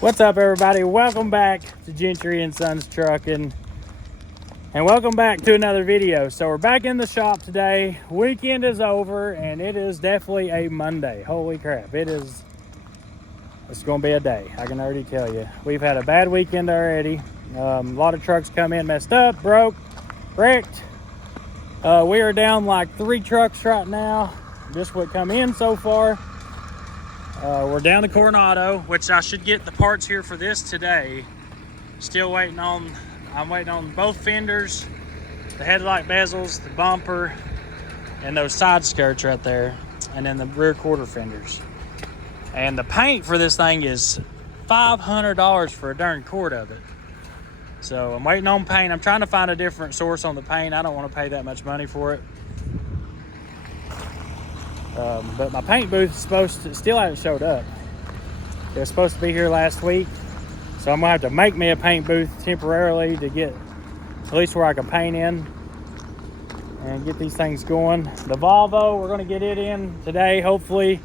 What's up, everybody? Welcome back to Gentry and Sons Trucking, and welcome back to another video. So we're back in the shop today. Weekend is over, and it is definitely a Monday. Holy crap! It's gonna be a day. I can already tell you. We've had a bad weekend already. A lot of trucks come in messed up, broke, wrecked. We are down like 3 trucks right now. Just what come in so far. We're down to Coronado, which I should get the parts here for this today. I'm waiting on both fenders, the headlight bezels, the bumper, and those side skirts right there, and then the rear quarter fenders. And the paint for this thing is $500 for a darn quart of it. So I'm waiting on paint. I'm trying to find a different source on the paint. I don't want to pay that much money for it. But my paint booth still hasn't showed up. It was supposed to be here last week, so I'm gonna have to make me a paint booth temporarily to get at least where I can paint in and get these things going. The Volvo, we're gonna get it in today, hopefully,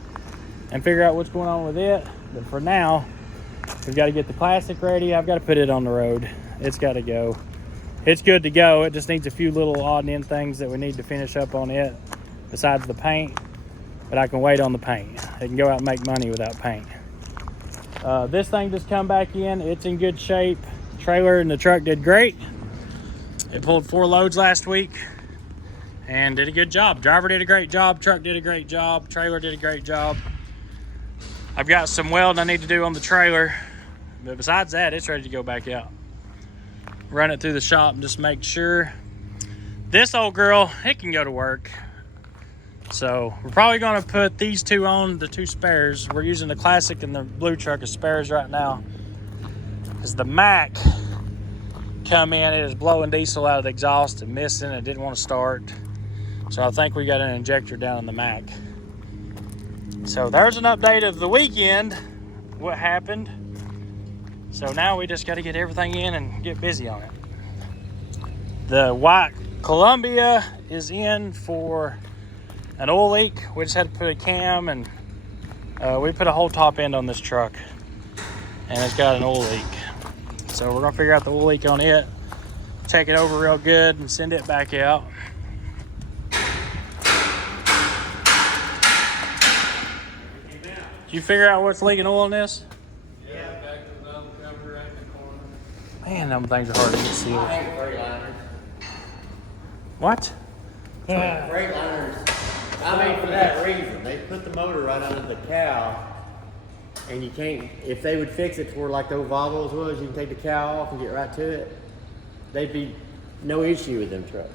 and figure out what's going on with it. But for now, we've got to get the Classic ready. I've got to put it on the road. It's got to go. It's good to go. It just needs a few little odd end things that we need to finish up on it besides the paint. But I can wait on the paint. It can go out and make money without paint. This thing just come back in. It's in good shape. The trailer and the truck did great. It pulled 4 loads last week and did a good job. Driver did a great job. Truck did a great job. Trailer did a great job. I've got some welding I need to do on the trailer. But besides that, it's ready to go back out. Run it through the shop and just make sure. This old girl, it can go to work. So we're probably going to put these two on, the 2 spares. We're using the Classic and the blue truck as spares right now. As the Mac come in, it is blowing diesel out of the exhaust and missing. It didn't want to start. So I think we got an injector down in the Mac. So there's an update of the weekend, what happened. So now we just got to get everything in and get busy on it. The white Columbia is in for an oil leak. We just had to put a cam, and we put a whole top end on this truck, and it's got an oil leak. So we're gonna figure out the oil leak on it, take it over real good, and send it back out. Did you figure out what's leaking oil in this? Yeah, back to the valve cover right in the corner. Man, them things are hard to get sealed. What? Freightliners. I mean, for that reason, they put the motor right under the cow, and you can't. If they would fix it to where like those Volvos was, you can take the cow off and get right to it. They'd be no issue with them trucks.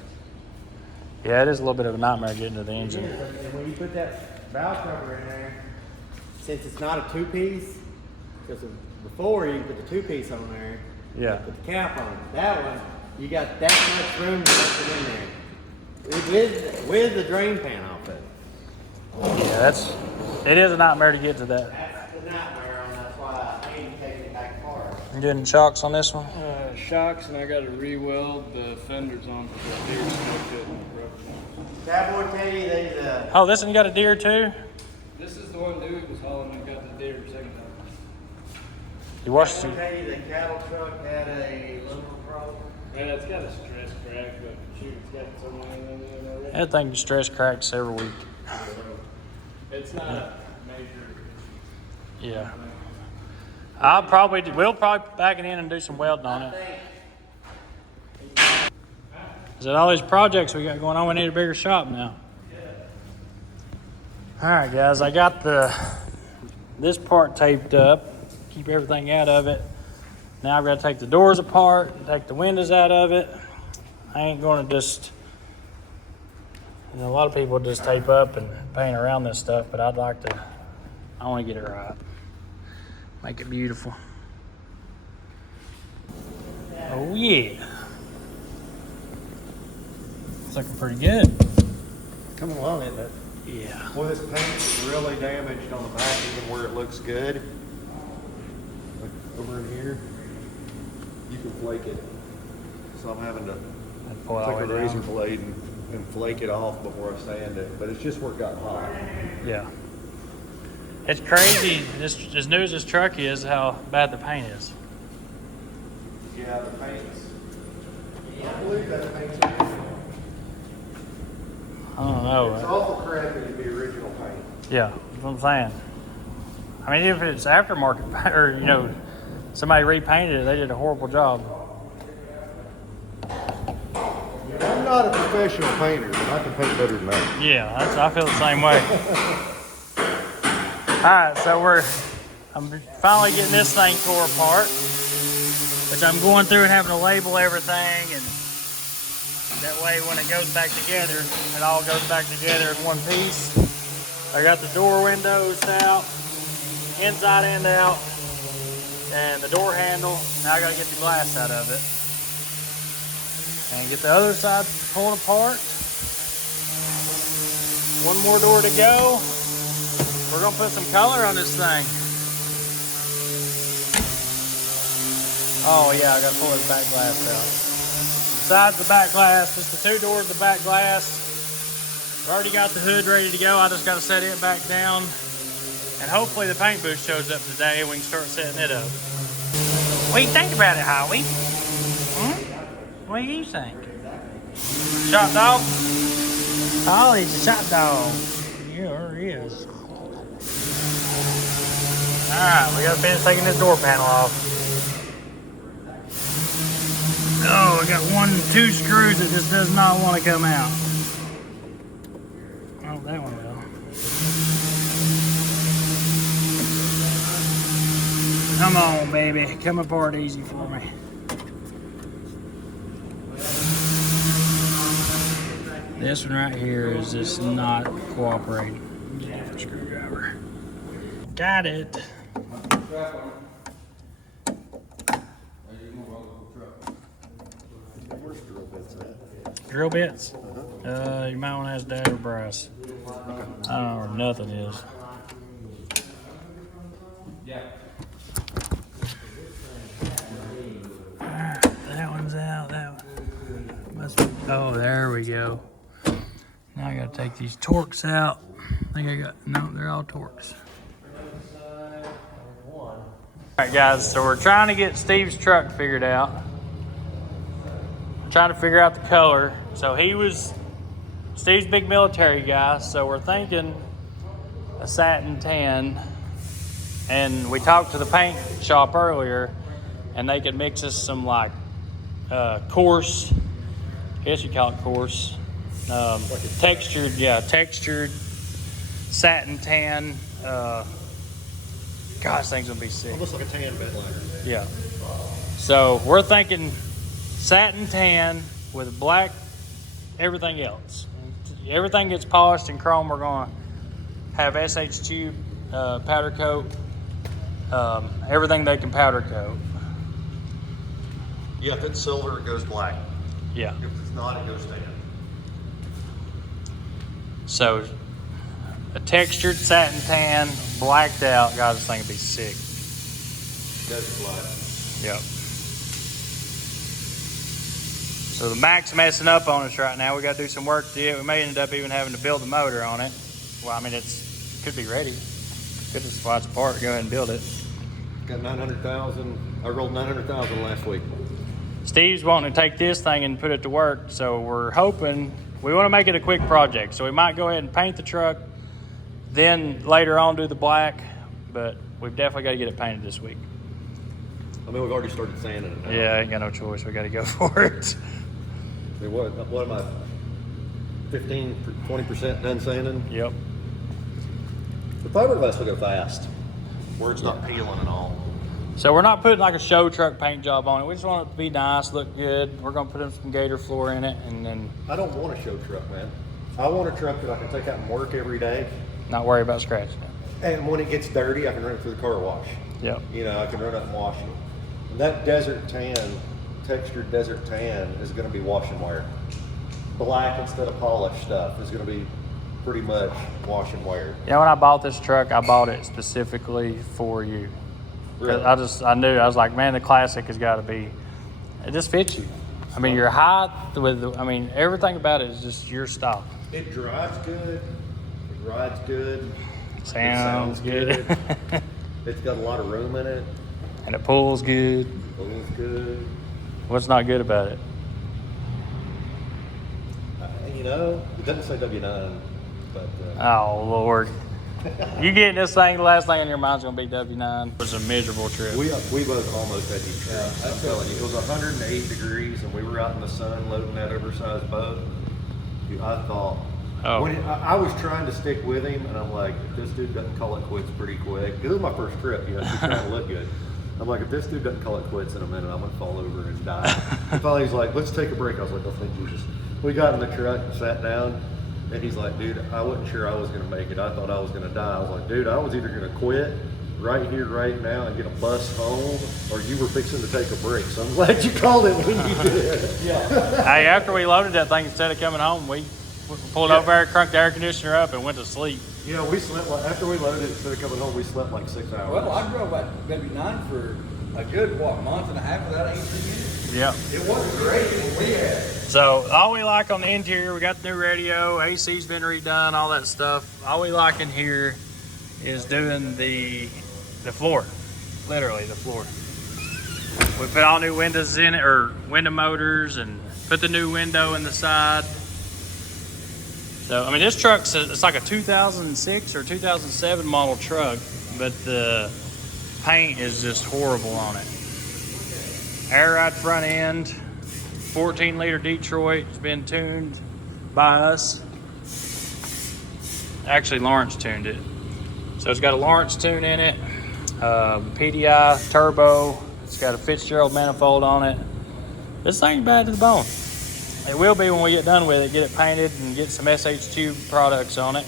Yeah, it is a little bit of a nightmare getting to the engine. And when you put that valve cover in there, since it's not a 2-piece, because before you put the 2-piece on there, Yeah. put the cap on it. That one, you got that much room to put it in there. With the drain pan off it. Yeah, it is a nightmare to get to that. That's the nightmare, and that's why I ain't taking it back apart. You doing shocks on this one? Shocks, and I got to re-weld the fenders on because the deer smoked it and broke it. That boy tell you there's Oh, this one you got a deer too? This is the one dude was hauling and got the deer the second time. You watched That boy tell you the cattle truck had a aluminum problem. Man, it's got a stress crack, but shoot, it's got so many in there already. that thing stress cracked several weeks. It's not a major. Yeah. We'll probably back it in and do some welding on it. Is that all these projects we got going on? We need a bigger shop now. All right, guys, I got this part taped up, keep everything out of it. Now I've got to take the doors apart, take the windows out of it. I ain't going to just, a lot of people just tape up and paint around this stuff, but I want to get it right. Make it beautiful. Oh yeah. It's looking pretty good. Come along, isn't it? Yeah. Well, this paint's really damaged on the back, even where it looks good. Like over in here, you can flake it. So I'm having to Pull it all take a the way razor down. blade and flake it off before I sand it. But it's just where it got hot. Yeah. It's crazy, as new as this truck is, how bad the paint is. Yeah, the paint's. I believe that paint's original. I don't know. It's awful crappy to be original paint. Yeah, that's what I'm saying. I mean, if it's aftermarket paint, or, you know, somebody repainted it, they did a horrible job. I'm not a professional painter, but I can paint better than that. Yeah, I feel the same way. Alright, so I'm finally getting this thing tore apart, which I'm going through and having to label everything, and that way when it goes back together, it all goes back together in one piece. I got the door windows out, inside and out, and the door handle. Now I gotta get the glass out of it. And get the other side pulled apart. One more door to go. We're gonna put some color on this thing. Oh yeah, I gotta pull this back glass out. Besides the back glass, just the 2 doors of the back glass. I've already got the hood ready to go. I just gotta set it back down. And hopefully the paint booth shows up today and we can start setting it up. What do you think about it, Howie? What do you think? Shot dog? Oh, he's a shot dog. Yeah, he is. Alright, we gotta finish taking this door panel off. Oh, we got 2 screws that just does not want to come out. Oh, that one will. Come on, baby. Come apart easy for me. This one right here is just not cooperating. Get a different screwdriver. Got it. Where's drill bits at? Drill bits? You might want to ask Dad or Bryce. I don't know where nothing is. Alright, that one's out. That one must be. Oh, there we go. Now I gotta take these Torx out. I think I got, no, they're all Torx. Alright guys, so we're trying to get Steve's truck figured out. Trying to figure out the color. So Steve's a big military guy, so we're thinking a satin tan. And we talked to the paint shop earlier, and they could mix us some like coarse, I guess you call it coarse, textured satin tan. Gosh, things gonna be sick. Almost like a tan bed liner. Yeah. So we're thinking satin tan with black everything else. Everything gets polished and chrome. We're gonna have SH2 powder coat. Everything they can powder coat. Yeah, if it's silver, it goes black. Yeah. If it's not, it goes tan. So a textured satin tan, blacked out. God, this thing would be sick. Desert black. Yep. So the Mac's messing up on us right now. We got to do some work to it. We may end up even having to build the motor on it. Well, I mean, it could be ready. Could just fly it apart. Go ahead and build it. Got 900,000. I rolled 900,000 last week. Steve's wanting to take this thing and put it to work. So we're hoping, we want to make it a quick project. So we might go ahead and paint the truck, then later on do the black. But we've definitely got to get it painted this week. I mean, we've already started sanding it now. Yeah, I ain't got no choice. We got to go for it. I mean, what am I? 15, 20% done sanding? Yep. The fiberglass will go fast, where it's not peeling and all. So we're not putting like a show truck paint job on it. We just want it to be nice, look good. We're gonna put in some gator floor in it, and then I don't want a show truck, man. I want a truck that I can take out and work every day. not worry about scratching it. And when it gets dirty, I can run it through the car wash. Yep. You know, I can run it and wash it. And that desert tan, textured desert tan, is going to be wash and wear. Black instead of polished stuff is going to be pretty much wash and wear. You know, when I bought this truck, I bought it specifically for you. Really? I was like, man, the classic has got to be, it just fits you. I mean, your height, everything about it is just your style. It drives good. It rides good. Sounds good. It's got a lot of room in it. And it pulls good. Pulls good. What's not good about it? You know, it doesn't say W9, but Oh, Lord. You getting this thing, the last thing on your mind's going to be W9. It was a miserable trip. we both almost had these trips. I'm telling you, it was 108 degrees, and we were out in the sun loading that oversized boat. Dude, I thought, Oh. I was trying to stick with him, and I'm like, if this dude doesn't call it quits pretty quick, because it was my first trip, you know, just trying to look good. I'm like, if this dude doesn't call it quits in a minute, I'm gonna fall over and die. And finally, he's like, let's take a break. I was like, oh, thank Jesus. We got in the truck and sat down, and he's like, dude, I wasn't sure I was gonna make it. I thought I was gonna die. I was like, dude, I was either gonna quit right here, right now, and get a bus home, or you were fixing to take a break. So I'm glad you called it when you did. Yeah. Hey, after we loaded that thing, instead of coming home, we pulled over there, cranked the air conditioner up, and went to sleep. You know, we slept like, after we loaded it, instead of coming home, we slept like 6 hours. Well, I drove that W9 for a good, month and a half without 18 minutes. Yeah. It wasn't great when we had. So all we like on the interior, we got the new radio, AC's been redone, all that stuff. All we like in here is doing the floor, literally the floor. We put all new windows in it, or window motors, and put the new window in the side. So, I mean, this truck's it's like a 2006 or 2007 model truck, but the paint is just horrible on it. Air ride front end, 14-liter Detroit. It's been tuned by us. Actually, Lawrence tuned it. So it's got a Lawrence tune in it, PDI turbo. It's got a Fitzgerald manifold on it. This thing's bad to the bone. It will be when we get done with it, get it painted and get some SH2 products on it.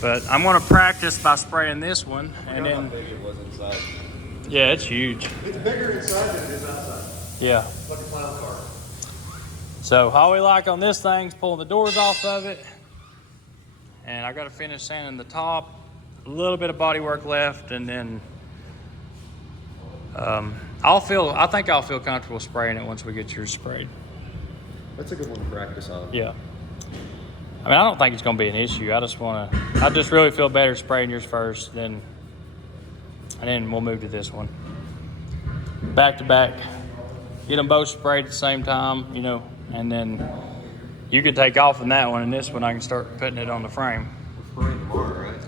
But I'm going to practice by spraying this one, and then how big it was inside. yeah, it's huge. It's bigger inside than it is outside. Yeah. Like a clown car. So all we like on this thing's pulling the doors off of it, and I got to finish sanding the top. A little bit of body work left, and then I think I'll feel comfortable spraying it once we get yours sprayed. That's a good one to practice on. Yeah. I mean, I don't think it's going to be an issue. I just really feel better spraying yours first, and then we'll move to this one. Back to back. Get them both sprayed at the same time, you know, and then you can take off in that one, and this one I can start putting it on the frame. We're spraying tomorrow, right?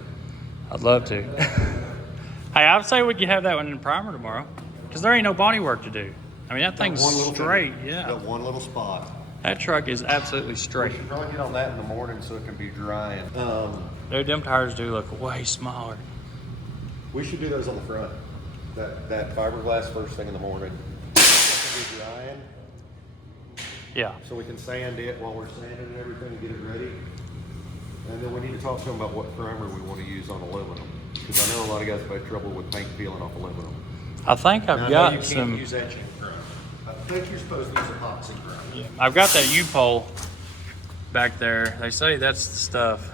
I'd love to. Hey, I'd say we could have that one in primer tomorrow, because there ain't no body work to do. I mean, that thing's straight, yeah. Got one little spot. That truck is absolutely straight. We should probably get on that in the morning so it can be drying. Dude, them tires do look way smaller. We should do those on the front. That fiberglass first thing in the morning. It can be drying, Yeah. so we can sand it while we're sanding and everything and get it ready. And then we need to talk to them about what primer we want to use on aluminum. Because I know a lot of guys have had trouble with paint peeling off aluminum. I think I've Now, I know got you some. can't use etching primer. I think you're supposed to use epoxy primer. I've got that U-pole back there. They say that's the stuff.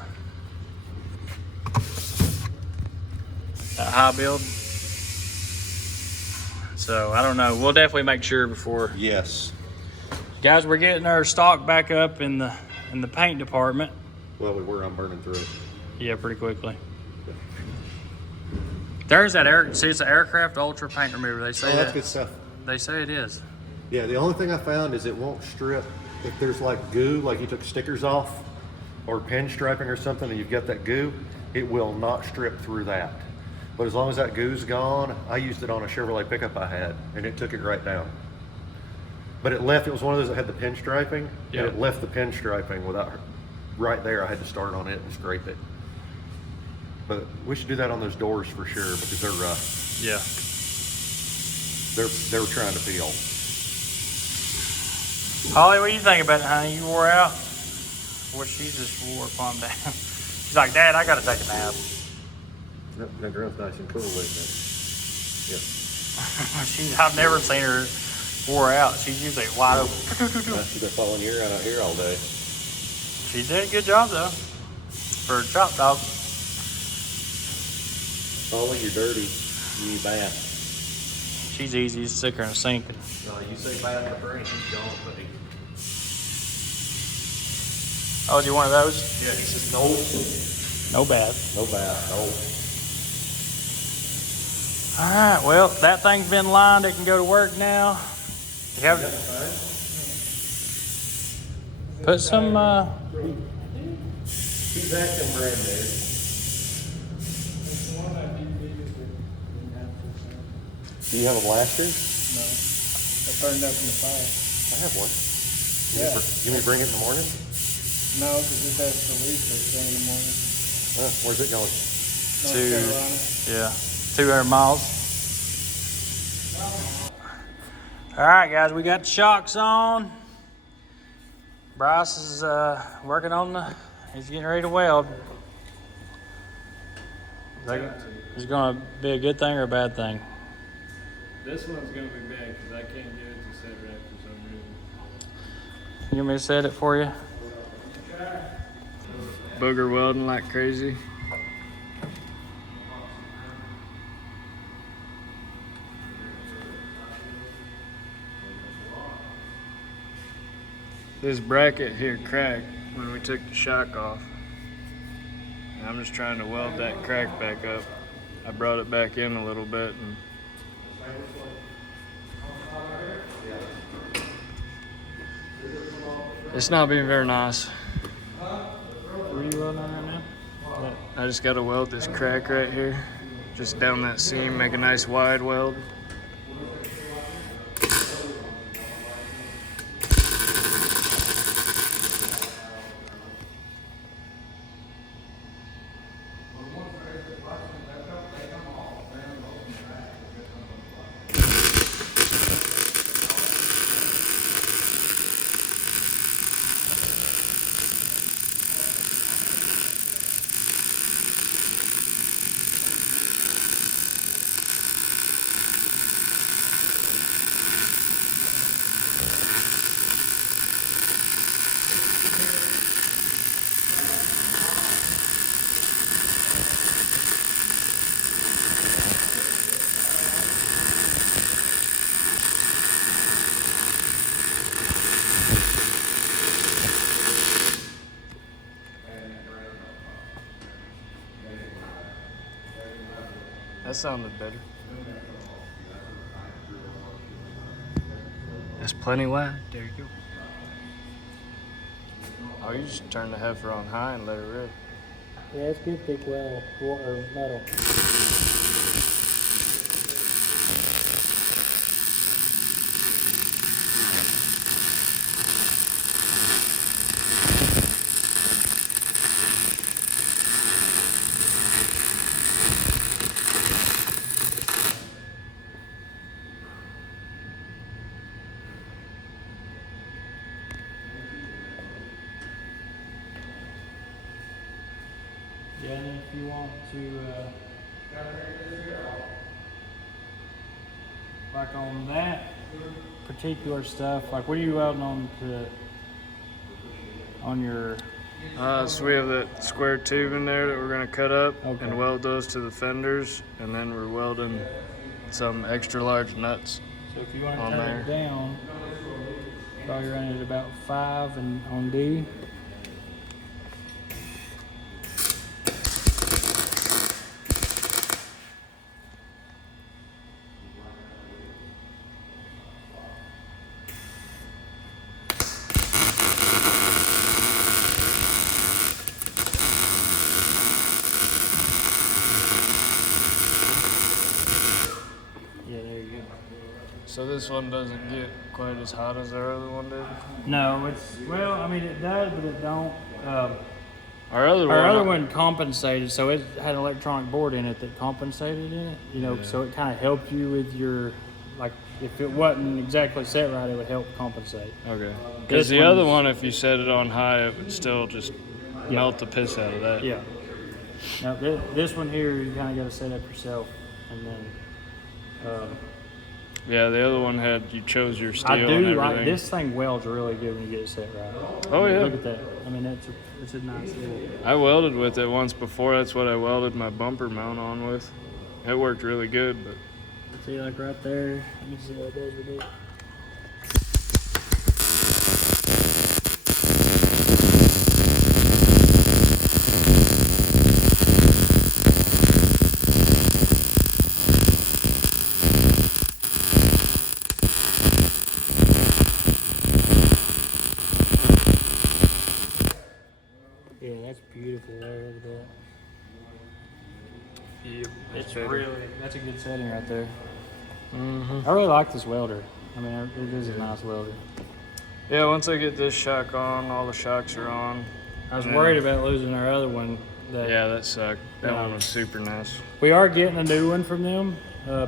That high build. So I don't know. We'll definitely make sure before. Yes. Guys, we're getting our stock back up in the paint department. Well, we were. I'm burning through it. Yeah, pretty quickly. There's that see, it's an aircraft ultra paint remover. They say that's good stuff. They say it is. Yeah, the only thing I found is it won't strip. If there's like goo, like you took stickers off or pinstriping or something and you've got that goo, it will not strip through that. But as long as that goo's gone, I used it on a Chevrolet pickup I had and it took it right down. But it was one of those that had the pinstriping, Yeah. and it left the pinstriping without, right there I had to start on it and scrape it. But we should do that on those doors for sure because they're rough. Yeah. They're trying to peel. Holly, what do you think about it, honey? You wore out? Well, she just wore plumb down. She's like, Dad, I gotta take a nap. That girl's nice and cool, isn't it? I've never seen her wore out. She's usually wide open. She's been following you around out here all day. She did a good job though. For a chop dog. Follow, you're dirty. You need bath. She's easy, just stick her in a sink. No, you say bath in the brain, she's gone, buddy. Oh, is he one of those? Yeah, he says no, No bad. no bath, no. All right, well, that thing's been lined. It can go to work now. You have put some, He's acting brand new. Do you have a blaster? No. I burned up in the fire. I have one. Yeah. You may bring it in the morning? No, because this has to leave first thing in the morning. Where's it going? North Carolina. yeah, 200 miles. All right, guys, we got the shocks on. Bryce is working on he's getting ready to weld. Is it going to be a good thing or a bad thing? This one's going to be bad because I can't get it to set right for some reason. You want me to set it for you? Booger welding like crazy. This bracket here cracked when we took the shock off. And I'm just trying to weld that crack back up. I brought it back in a little bit and it's not being very nice. What are you welding on right now? I just gotta weld this crack right here. Just down that seam, make a nice wide weld. That sounded better. That's plenty wide. There you go. Oh, you just turn the heifer on high and let her rip. Yeah, it's good thick weld or metal. Yeah, and if you want to, like on that particular stuff, like what are you welding on your? So we have that square tube in there that we're gonna cut up Okay. and weld those to the fenders, and then we're welding some extra large nuts. So if you want to On turn there. it down, probably running at about 5 and on D. Yeah, there you go. So this one doesn't get quite as hot as our other one did. No, I mean it does, but it don't. Our other Our one, other one compensated, so it had an electronic board in it that compensated in it. You know, so it kind of helped you with your, like, if it wasn't exactly set right, it would help compensate. Okay. This Because the other one's- one, if you set it on high, it would still just melt the piss out of that. Yeah. Now this one here, you kind of got to set up yourself, and then. Yeah, the other one had, you chose your steel I and do everything. like this thing. Welds really good when you get it set right. Oh, yeah. Look at that. I mean, it's a nice little. I welded with it once before. That's what I welded my bumper mount on with. It worked really good, but See, like right there. Let me see how it does with it. That's a good setting right there. Mm-hmm. I really like this welder. I mean, it is a nice welder. Yeah, once I get this shock on, all the shocks are on. I was worried about losing our other one. Yeah, that sucked. That one was super nice. We are getting a new one from them.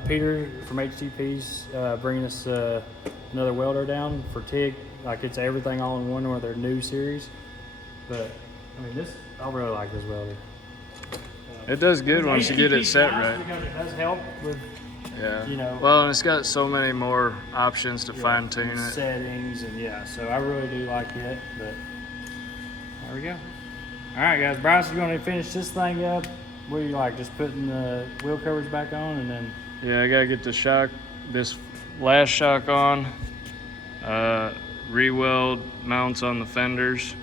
Peter from HTP's bringing us another welder down for TIG. Like it's everything all in one with their new series. But I mean, I really like this welder. It does good once you get it set right. Because it does help with Well, and it's got so many more options to fine tune it. Settings and so I really do like it. But there we go. All right, guys. Braxton's going to finish this thing up. What do you like? Just putting the wheel covers back on and then. Yeah, I gotta get this last shock on. Re-weld mounts on the fenders.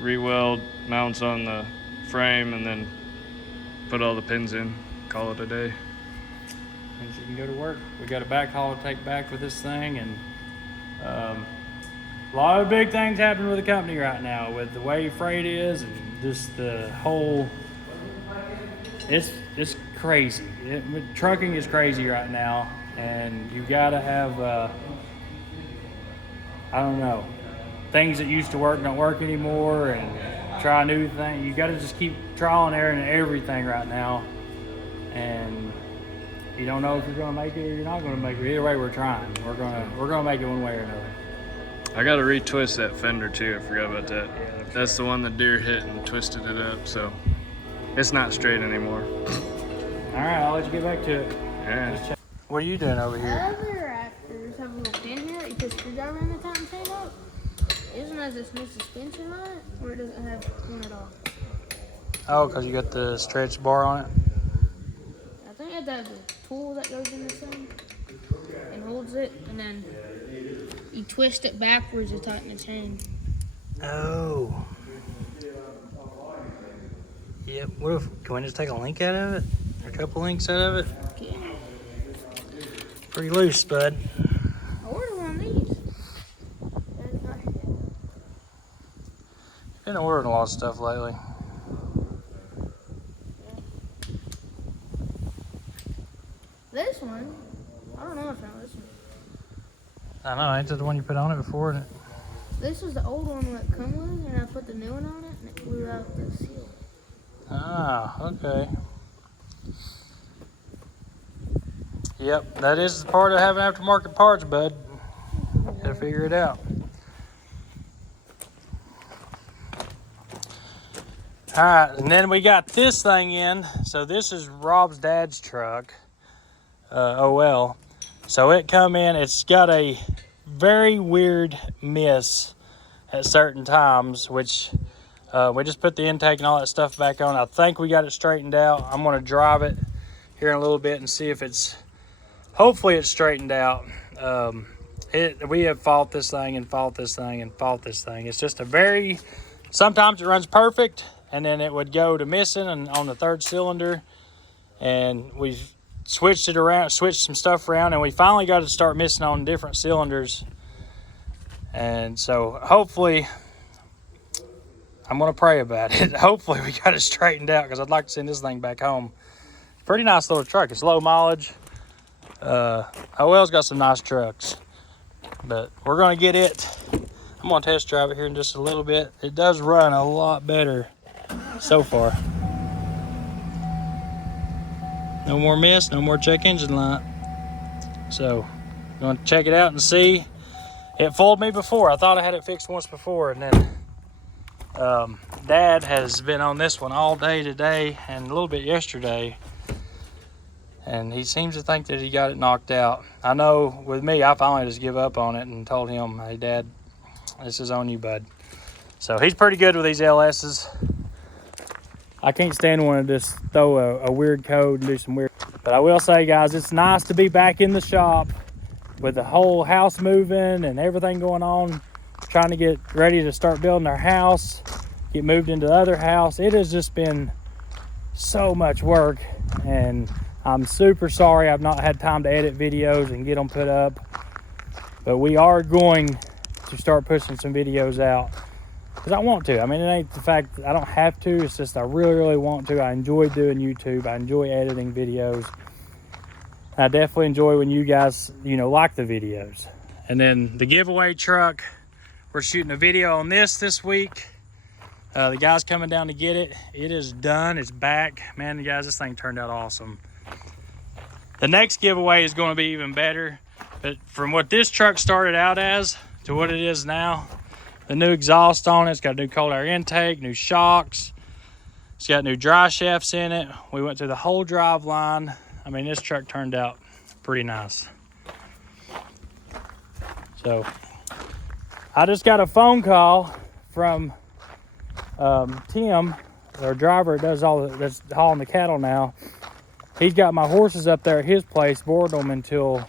Re-weld mounts on the frame, and then put all the pins in. Call it a day. And you can go to work. We got a backhaul to take back with this thing, and a lot of big things happening with the company right now with the way freight is and just the whole. It's crazy. Trucking is crazy right now, and you gotta have I don't know, things that used to work don't work anymore, and try new things. You gotta just keep trial and error in everything right now, and you don't know if you're gonna make it or you're not gonna make it. Either way, we're trying. We're gonna make it one way or another. I gotta retwist that fender too. I forgot about that. Yeah, that's the one the deer hit and twisted it up, so it's not straight anymore. All right, I'll let you get back to it. Yeah. What are you doing over here? Other raptors have a little pin here that you put a screwdriver in the top and tighten up. Isn't has this new suspension on it, or it doesn't have one at all? Oh, because you got the stretch bar on it? I think it has a tool that goes in this thing and holds it, and then you twist it backwards to tighten its hand. Oh. Yep. Can we just take a link out of it? Or a couple links out of it? Yeah. Pretty loose, bud. I ordered one of these. Been ordering a lot of stuff lately. This one, I don't know if I know this one. I know, ain't that the one you put on it before? Isn't it? This was the old one that come with, and I put the new one on it, and it blew out the seal. Ah, okay. Yep, that is the part of having aftermarket parts, bud. Gotta figure it out. All right, and then we got this thing in. So this is Rob's dad's truck, OL. So it come in, it's got a very weird miss at certain times, which we just put the intake and all that stuff back on. I think we got it straightened out. I'm gonna drive it here in a little bit and see if hopefully it's straightened out. We have fought this thing and fought this thing and fought this thing. It's just sometimes it runs perfect, and then it would go to missing and on the third cylinder, and we've switched it around, switched some stuff around, and we finally got to start missing on different cylinders. And so hopefully, I'm gonna pray about it. Hopefully we got it straightened out, because I'd like to send this thing back home. Pretty nice little truck. It's low mileage. OL's got some nice trucks, but we're gonna get it. I'm gonna test drive it here in just a little bit. It does run a lot better so far. No more miss, no more check engine light. So I'm gonna check it out and see. It fooled me before. I thought I had it fixed once before, and then Dad has been on this one all day today and a little bit yesterday, and he seems to think that he got it knocked out. I know with me, I finally just give up on it and told him, hey Dad, this is on you, bud. So he's pretty good with these LS's. I can't stand one to just throw a weird code and do some weird. But I will say, guys, it's nice to be back in the shop with the whole house moving and everything going on, trying to get ready to start building our house, get moved into the other house. It has just been so much work, and I'm super sorry I've not had time to edit videos and get them put up. But we are going to start pushing some videos out. because I want to. I mean, it ain't the fact that I don't have to. It's just I really, really want to. I enjoy doing YouTube. I enjoy editing videos. I definitely enjoy when you guys, like the videos. And then the giveaway truck, we're shooting a video on this week. The guy's coming down to get it. It is done. It's back. Man, guys, this thing turned out awesome. The next giveaway is going to be even better. But from what this truck started out as to what it is now, the new exhaust on it, it's got a new cold air intake, new shocks. It's got new dry shafts in it. We went through the whole drive line. I mean, this truck turned out pretty nice. So I just got a phone call from Tim, our driver that's hauling the cattle now. He's got my horses up there at his place, boarding them until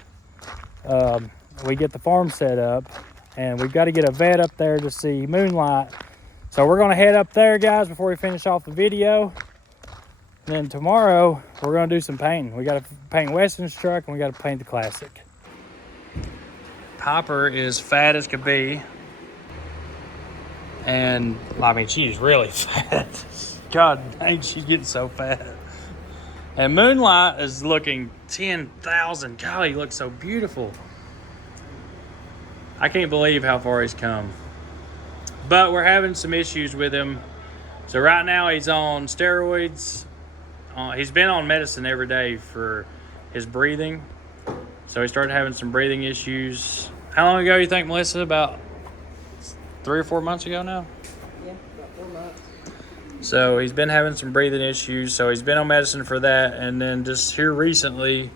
we get the farm set up. And we've got to get a vet up there to see Moonlight. So we're going to head up there, guys, before we finish off the video. And then tomorrow, we're going to do some painting. We got to paint Weston's truck, and we got to paint the Classic. Piper is fat as could be. And, I mean, she's really fat. God dang, she's getting so fat. And Moonlight is looking 10,000. God, he looks so beautiful. I can't believe how far he's come. But we're having some issues with him. So right now he's on steroids. He's been on medicine every day for his breathing. So he started having some breathing issues. How long ago do you think, Melissa? About 3 or 4 months ago now? Yeah, about 4 months. So he's been having some breathing issues. So he's been on medicine for that. And then just here recently,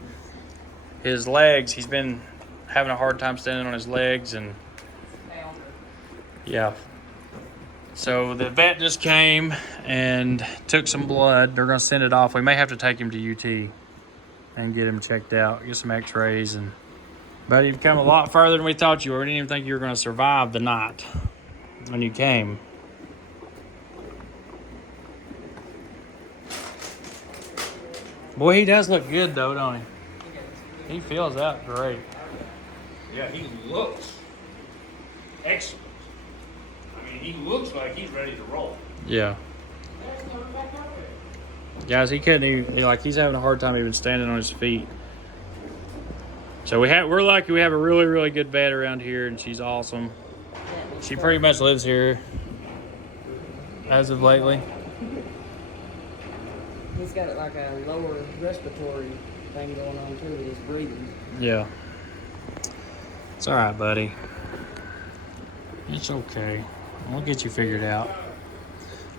his legs, he's been having a hard time standing on his legs. And yeah. So the vet just came and took some blood. They're going to send it off. We may have to take him to UT and get him checked out, get some x-rays. But you've come a lot further than we thought you were. We didn't even think you were going to survive the night when you came. Boy, he does look good though, don't he? He feels out great. Yeah, he looks excellent. I mean, he looks like he's ready to roll. Yeah. Guys, he couldn't even, he's having a hard time even standing on his feet. So we're lucky we have a really, really good vet around here, and she's awesome. She pretty much lives here as of lately. He's got like a lower respiratory thing going on too with his breathing. Yeah. It's all right, buddy. It's okay. We'll get you figured out.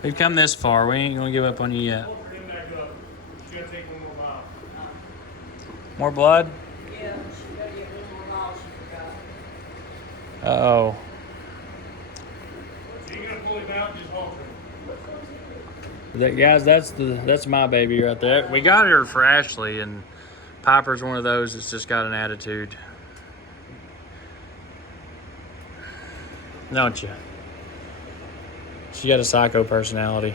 We've come this far. We ain't gonna give up on you yet. More blood? Yeah, she got to get one more mile, she forgot. Uh-oh. So you're gonna pull him out and just halter him. Guys, that's my baby right there. We got her for Ashley, and Piper's one of those that's just got an attitude. Don't you? She got a psycho personality.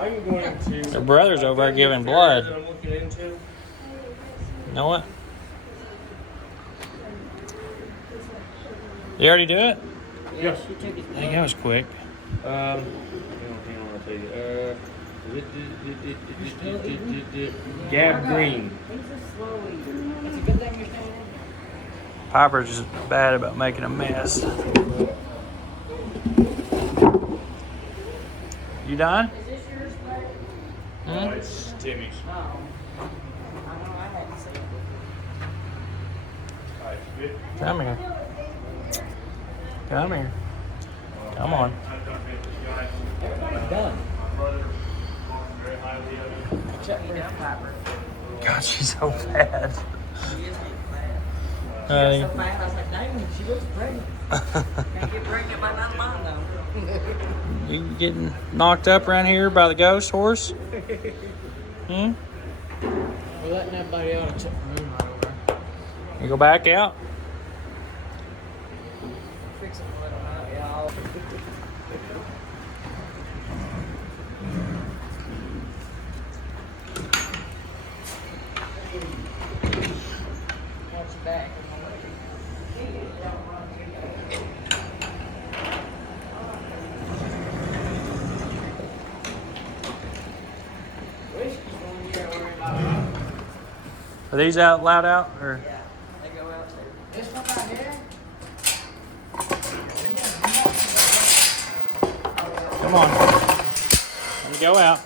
I'm going to. Her brother's over there giving blood. That I'm looking into. You know what? You already do it? Yeah, she took his I think that was quick. Hang on, I'll tell you. Gab Green. He's just slow eating. It's a good thing you're standing. Piper's just bad about making a mess. You done? Is this yours, Black? No, it's Timmy's. Oh. I know I hadn't seen it before. All right, good. Come here. Come here. Come on. Everybody's done. My brother talks very highly of him. Except for Piper. God, she's so bad. She is getting fat. She Hey. got so fat, I was like, dang, she looks pregnant. Can't get pregnant by 9 months though. You getting knocked up around here by the ghost horse? Hmm? We're letting everybody out except for Moonlight over there. You go back out? Fix it and let them out, y'all. Watch your back. Are these out loud out or? Yeah, they go out there. This one right here? Come on. Let me go out.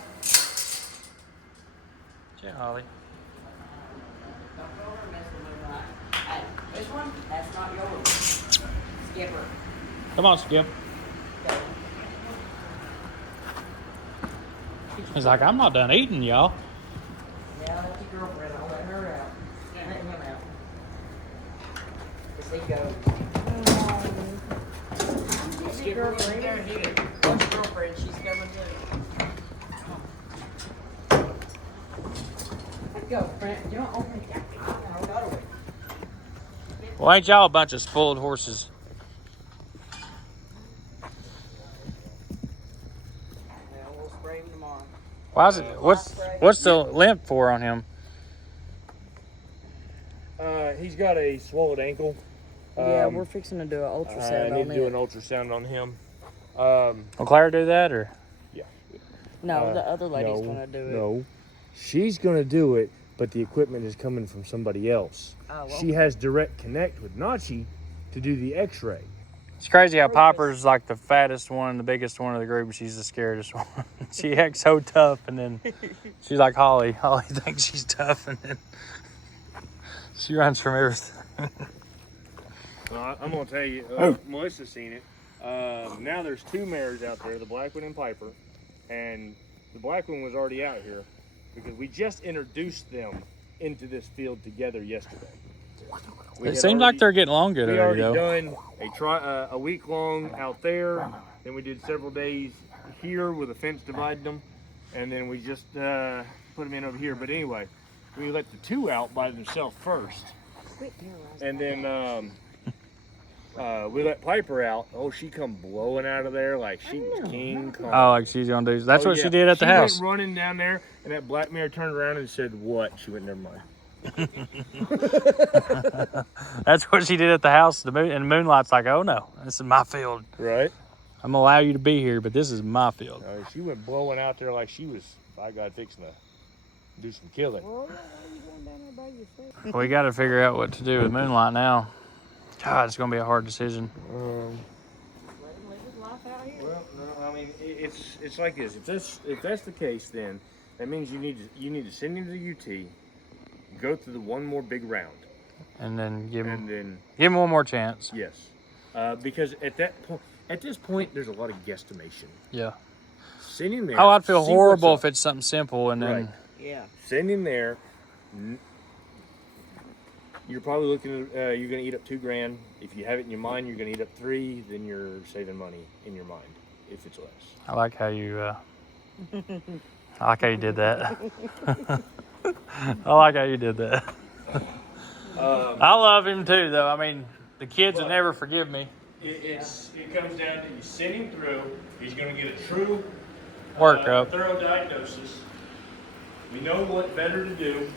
Yeah, Holly. Don't go over and mess with Moonlight. Hey, this one, that's not yours. Skipper. Come on, Skip. Go. He's like, I'm not done eating, y'all. Now that's your girlfriend. I'll let her out. Let him out. Cause he goes. Skipper, girlfriend. That's your girlfriend. She's coming too. Let's go, friend. You don't open it. I'll go to it. Well, ain't y'all a bunch of spoiled horses? Yeah, we'll spray him tomorrow. Why is it? What's the limp for on him? He's got a swollen ankle. Yeah, we're fixing to do an ultrasound I need on to do an it. ultrasound on him. Will Claire do that or? No, the other lady's no, gonna do it. No, she's gonna do it, but the equipment is coming from somebody else. Oh, well. She has direct connect with Nachi to do the X-ray. It's crazy how Piper's like the fattest one, the biggest one of the group, and she's the scariest one. She acts so tough, and then she's like Holly. Holly thinks she's tough, and then she runs from everything. Well, I'm gonna tell you, Melissa's seen it. Now there's two mares out there, the black one and Piper, and the black one was already out here because we just introduced them into this field together yesterday. It seems like they're getting along good We already, already though. done a week long out there. Then we did several days here with a fence dividing them, and then we just put them in over here. But anyway, we let the two out by themselves first, and then we let Piper out. Oh, she come blowing out of there like she was King Kong. Oh, like she's gonna do. That's what yeah. she did at the house. She went running down there, and that black mare turned around and said, "What?" She went, "Never mind." That's what she did at the house. And Moonlight's like, oh no, this is my field. Right. I'm gonna allow you to be here, but this is my field. She went blowing out there like she was, by God, fixing to do some killing. We got to figure out what to do with Moonlight now. God, it's gonna be a hard decision. Well, no, I mean it's like this. If that's the case, then that means you need to send him to the UT, go through the one more big round, And then give and him then one more chance. yes, because at this point, there's a lot of guesstimation. Yeah. Send him there. Oh, I'd feel see horrible what's if it's something simple and then. Right. Yeah. Send him there. You're probably looking at you're gonna eat up $2,000. If you have it in your mind, you're gonna eat up $3,000. Then you're saving money in your mind if it's less. I like how you. I like how you did that. I like how you did that. I love him too, though. I mean, the kids will never forgive me. It comes down to you send him through. He's going to get a true Workup. thorough diagnosis. We know what better to do,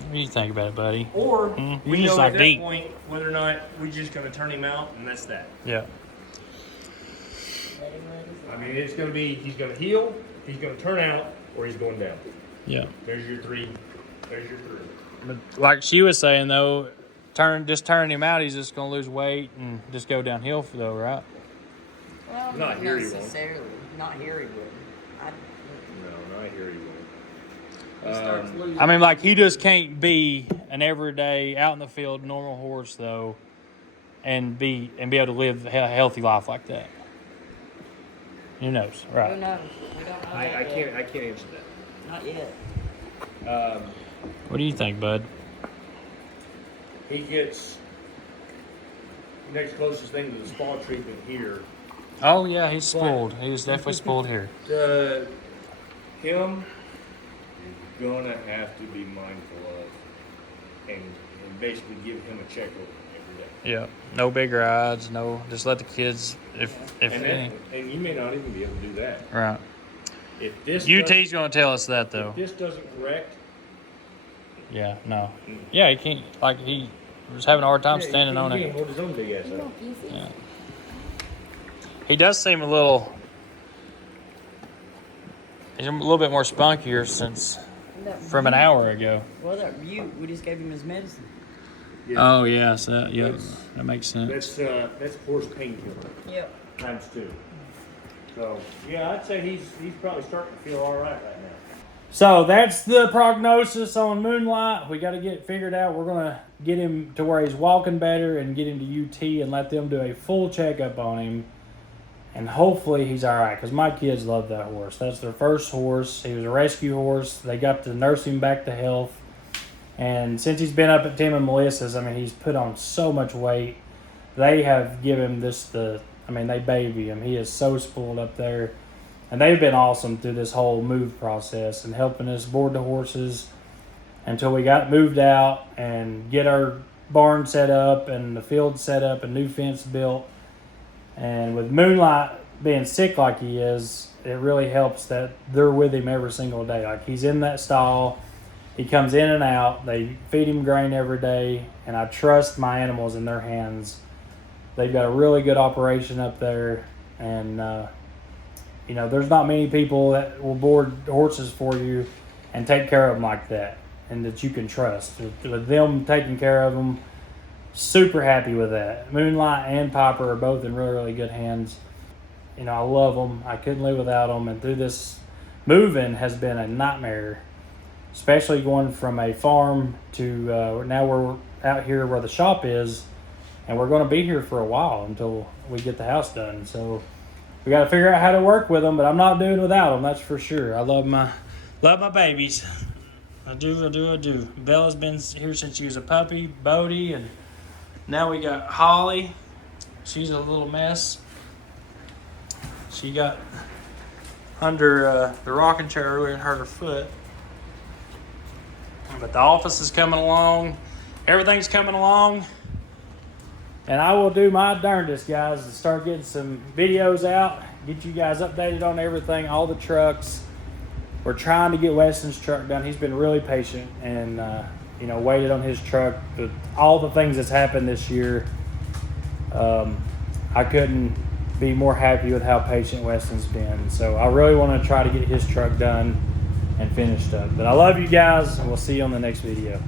What do you think about it, buddy? or You we just know like at to that eat. point whether or not we're just going to turn him out, and that's that. Yeah. I mean, it's going to be he's going to heal, he's going to turn out, or he's going down. Yeah. There's your three. There's your three. But like she was saying, though, turning him out, he's just gonna lose weight and just go downhill, though, right? Well, Not here he won't. necessarily. Not here he would. No, not here he won't. He starts losing. I mean, like he just can't be an everyday out in the field normal horse, though, and be able to live a healthy life like that. Who knows, Who right? knows? We don't know. I that can't yet. answer that. Not yet. What do you think, bud? He gets the next closest thing to the spa treatment here. Oh yeah, he's spoiled. He was definitely spoiled here. Him gonna have to be mindful of and basically give him a checkup every day. Yeah. No big rides. No. Just let the kids. If any. And you may not even be able to do that. Right. If this UT's gonna tell us that though. if this doesn't correct, Yeah. No. Yeah, he can't. Like he was having a hard time standing on he it. can't hold his own big ass up. Yeah. He does seem a little. He's a little bit more spunkier since from an hour ago. Well, that Butte, we just gave him his medicine. Oh yeah, so yeah, That's- that makes sense. That's horse painkiller Yep. times 2. So yeah, I'd say he's probably starting to feel all right now. So that's the prognosis on Moonlight. We got to get it figured out. We're gonna get him to where he's walking better and get him to UT and let them do a full checkup on him. And hopefully he's all right, because my kids love that horse. That's their first horse. He was a rescue horse. They got to nurse him back to health. And since he's been up at Tim and Melissa's, I mean, he's put on so much weight. They have given him they baby him. He is so spoiled up there. And they've been awesome through this whole move process and helping us board the horses until we got moved out and get our barn set up and the field set up and new fence built. And with Moonlight being sick like he is, it really helps that they're with him every single day. Like, he's in that stall. He comes in and out. They feed him grain every day, and I trust my animals in their hands. They've got a really good operation up there, and there's not many people that will board horses for you and take care of them like that, and that you can trust. With them taking care of them, super happy with that. Moonlight and Piper are both in really, really good hands. I love them. I couldn't live without them, and through this moving has been a nightmare. Especially going from a farm to now we're out here where the shop is, and we're going to be here for a while until we get the house done. So we got to figure out how to work with them, but I'm not doing without them, that's for sure. I love my babies. I do. Bella's been here since she was a puppy, Bodie, and now we got Holly. She's a little mess. She got under the rocking chair earlier and hurt her foot. But the office is coming along. Everything's coming along. And I will do my darndest, guys, to start getting some videos out, get you guys updated on everything, all the trucks. We're trying to get Weston's truck done. He's been really patient and, waited on his truck. But all the things that's happened this year, I couldn't be more happy with how patient Weston's been. So I really want to try to get his truck done and finished up. But I love you guys, and we'll see you on the next video.